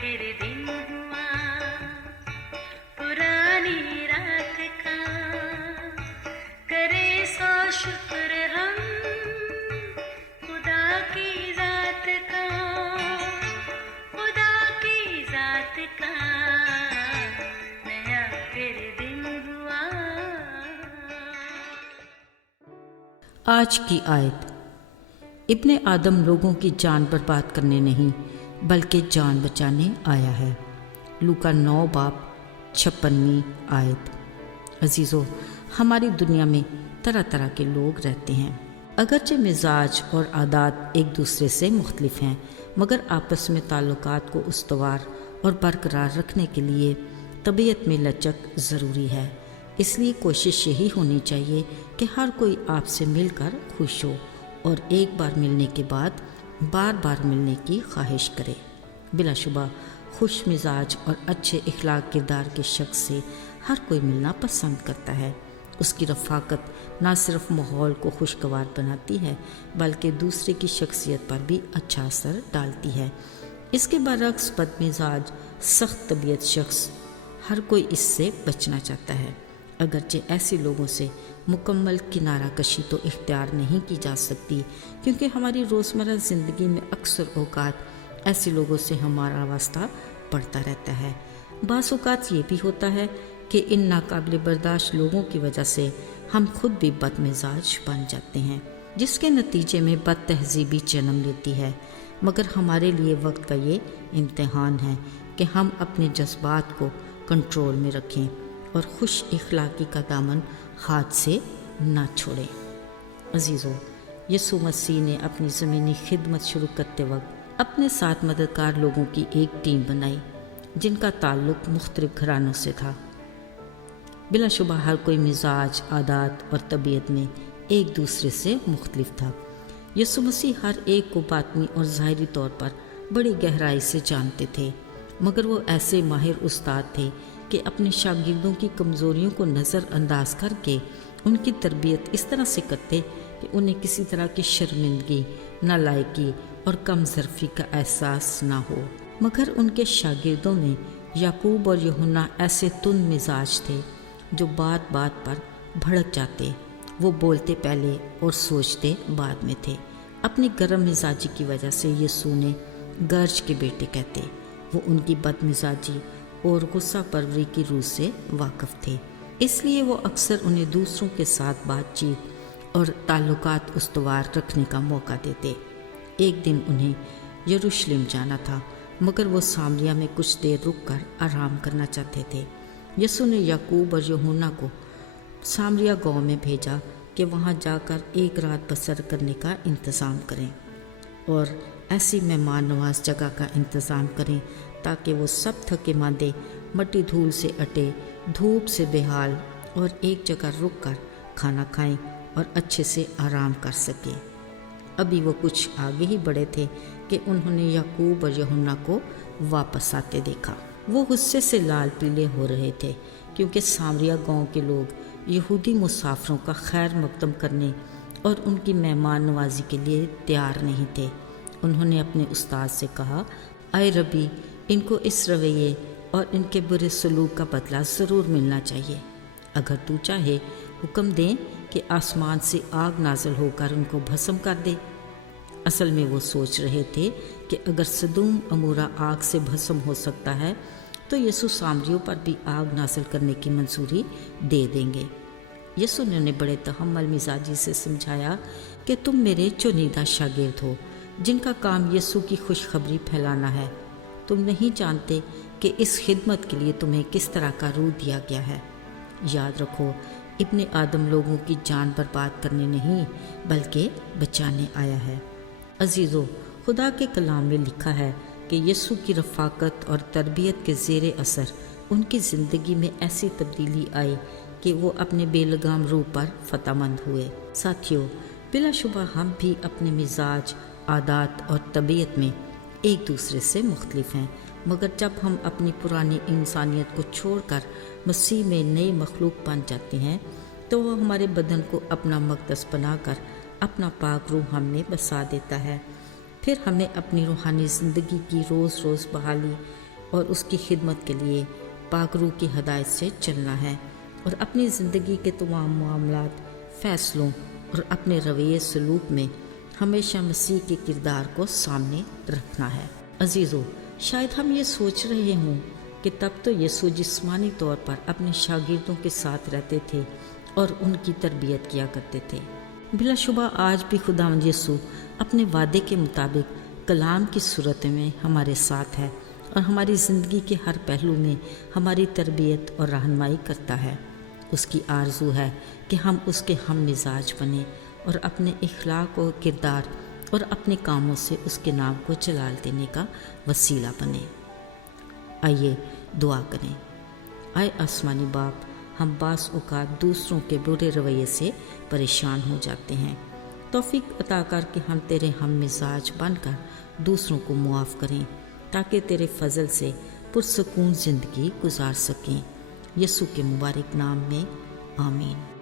پھر دن ہوا پرانی رات کا، کرے سو شکر ہم خدا کی ذات کا، خدا کی ذات کا نیا پھر دن ہوا۔ آج کی آیت، ابن آدم لوگوں کی جان برباد کرنے نہیں بلکہ جان بچانے آیا ہے۔ لوکا 9 باب 56 آیت۔ عزیزو، ہماری دنیا میں طرح طرح کے لوگ رہتے ہیں۔ اگرچہ مزاج اور عادات ایک دوسرے سے مختلف ہیں، مگر آپس میں تعلقات کو استوار اور برقرار رکھنے کے لیے طبیعت میں لچک ضروری ہے۔ اس لیے کوشش یہی ہونی چاہیے کہ ہر کوئی آپ سے مل کر خوش ہو اور ایک بار ملنے کے بعد بار بار ملنے کی خواہش کرے۔ بلا شبہ خوش مزاج اور اچھے اخلاق کردار کے شخص سے ہر کوئی ملنا پسند کرتا ہے۔ اس کی رفاقت نہ صرف ماحول کو خوشگوار بناتی ہے بلکہ دوسرے کی شخصیت پر بھی اچھا اثر ڈالتی ہے۔ اس کے برعکس بد مزاج، سخت طبیعت شخص، ہر کوئی اس سے بچنا چاہتا ہے۔ اگرچہ ایسے لوگوں سے مکمل کنارہ کشی تو اختیار نہیں کی جا سکتی، کیونکہ ہماری روزمرہ زندگی میں اکثر اوقات ایسے لوگوں سے ہمارا واسطہ پڑتا رہتا ہے۔ بعض اوقات یہ بھی ہوتا ہے کہ ان ناقابل برداشت لوگوں کی وجہ سے ہم خود بھی بد مزاج بن جاتے ہیں، جس کے نتیجے میں بد تہذیبی جنم لیتی ہے۔ مگر ہمارے لیے وقت کا یہ امتحان ہے کہ ہم اپنے جذبات کو کنٹرول میں رکھیں اور خوش اخلاقی کا دامن ہاتھ سے نہ چھوڑیں۔ عزیزو، یسوع مسیح نے اپنی زمینی خدمت شروع کرتے وقت اپنے ساتھ مددگار لوگوں کی ایک ٹیم بنائی جن کا تعلق مختلف گھرانوں سے تھا۔ بلا شبہ ہر کوئی مزاج، عادات اور طبیعت میں ایک دوسرے سے مختلف تھا۔ یسوع مسیح ہر ایک کو باطنی اور ظاہری طور پر بڑی گہرائی سے جانتے تھے، مگر وہ ایسے ماہر استاد تھے کہ اپنے شاگردوں کی کمزوریوں کو نظر انداز کر کے ان کی تربیت اس طرح سے کرتے کہ انہیں کسی طرح کی شرمندگی، نالائقی اور کم ظرفی کا احساس نہ ہو۔ مگر ان کے شاگردوں میں یعقوب اور یوحنا ایسے تند مزاج تھے جو بات بات پر بھڑک جاتے۔ وہ بولتے پہلے اور سوچتے بعد میں تھے۔ اپنی گرم مزاجی کی وجہ سے یسوع نے گرج کے بیٹے کہتے۔ وہ ان کی بد مزاجی اور غصہ پروری کی روح سے واقف تھے، اس لیے وہ اکثر انہیں دوسروں کے ساتھ بات چیت اور تعلقات استوار رکھنے کا موقع دیتے۔ ایک دن انہیں یروشلم جانا تھا، مگر وہ سامریا میں کچھ دیر رک کر آرام کرنا چاہتے تھے۔ یسوع نے یعقوب اور یوحنا کو سامریا گاؤں میں بھیجا کہ وہاں جا کر ایک رات بسر کرنے کا انتظام کریں اور ایسی مہمان نواز جگہ کا انتظام کریں تاکہ وہ سب تھکے ماندے، مٹی دھول سے اٹے، دھوپ سے بےحال اور ایک جگہ رک کر کھانا کھائیں اور اچھے سے آرام کر سکیں۔ ابھی وہ کچھ آگے ہی بڑھے تھے کہ انہوں نے یعقوب اور یوحنا کو واپس آتے دیکھا۔ وہ غصے سے لال پیلے ہو رہے تھے کیونکہ سامریا گاؤں کے لوگ یہودی مسافروں کا خیر مقدم کرنے اور ان کی مہمان نوازی کے لیے تیار نہیں تھے۔ انہوں نے اپنے استاد سے کہا، اے ربی، ان کو اس رویے اور ان کے برے سلوک کا بدلہ ضرور ملنا چاہیے۔ اگر تو چاہے حکم دیں کہ آسمان سے آگ نازل ہو کر ان کو بھسم کر دے۔ اصل میں وہ سوچ رہے تھے کہ اگر سدوم عمورہ آگ سے بھسم ہو سکتا ہے تو یسوع سامریوں پر بھی آگ نازل کرنے کی منظوری دے دیں گے۔ یسوع نے انہیں بڑے تحمل مزاجی سے سمجھایا کہ تم میرے چنیدہ شاگرد ہو جن کا کام یسوع کی خوشخبری پھیلانا ہے۔ تم نہیں جانتے کہ اس خدمت کے لیے تمہیں کس طرح کا روح دیا گیا ہے۔ یاد رکھو، ابن آدم لوگوں کی جان برباد کرنے نہیں بلکہ بچانے آیا ہے۔ عزیزو، خدا کے کلام میں لکھا ہے کہ یسوع کی رفاقت اور تربیت کے زیر اثر ان کی زندگی میں ایسی تبدیلی آئی کہ وہ اپنے بے لگام روح پر فتح مند ہوئے۔ ساتھیو، بلا شبہ ہم بھی اپنے مزاج، عادات اور طبیعت میں ایک دوسرے سے مختلف ہیں، مگر جب ہم اپنی پرانی انسانیت کو چھوڑ کر مسیح میں نئی مخلوق بن جاتے ہیں تو وہ ہمارے بدن کو اپنا مقدس بنا کر اپنا پاک روح ہم میں بسا دیتا ہے۔ پھر ہمیں اپنی روحانی زندگی کی روز روز بحالی اور اس کی خدمت کے لیے پاک روح کی ہدایت سے چلنا ہے اور اپنی زندگی کے تمام معاملات، فیصلوں اور اپنے رویے سلوک میں ہمیشہ مسیح کے کردار کو سامنے رکھنا ہے۔ عزیزو، شاید ہم یہ سوچ رہے ہوں کہ تب تو یسوع جسمانی طور پر اپنے شاگردوں کے ساتھ رہتے تھے اور ان کی تربیت کیا کرتے تھے۔ بلا شبہ آج بھی خداوند یسوع اپنے وعدے کے مطابق کلام کی صورت میں ہمارے ساتھ ہے اور ہماری زندگی کے ہر پہلو میں ہماری تربیت اور رہنمائی کرتا ہے۔ اس کی آرزو ہے کہ ہم اس کے ہم مزاج بنیں اور اپنے اخلاق و کردار اور اپنے کاموں سے اس کے نام کو جلال دینے کا وسیلہ بنیں۔ آئیے دعا کریں۔ اے آسمانی باپ، ہم بعض اوقات دوسروں کے برے رویے سے پریشان ہو جاتے ہیں۔ توفیق عطا کر کے ہم تیرے ہم مزاج بن کر دوسروں کو معاف کریں تاکہ تیرے فضل سے پرسکون زندگی گزار سکیں۔ یسوع کے مبارک نام میں آمین۔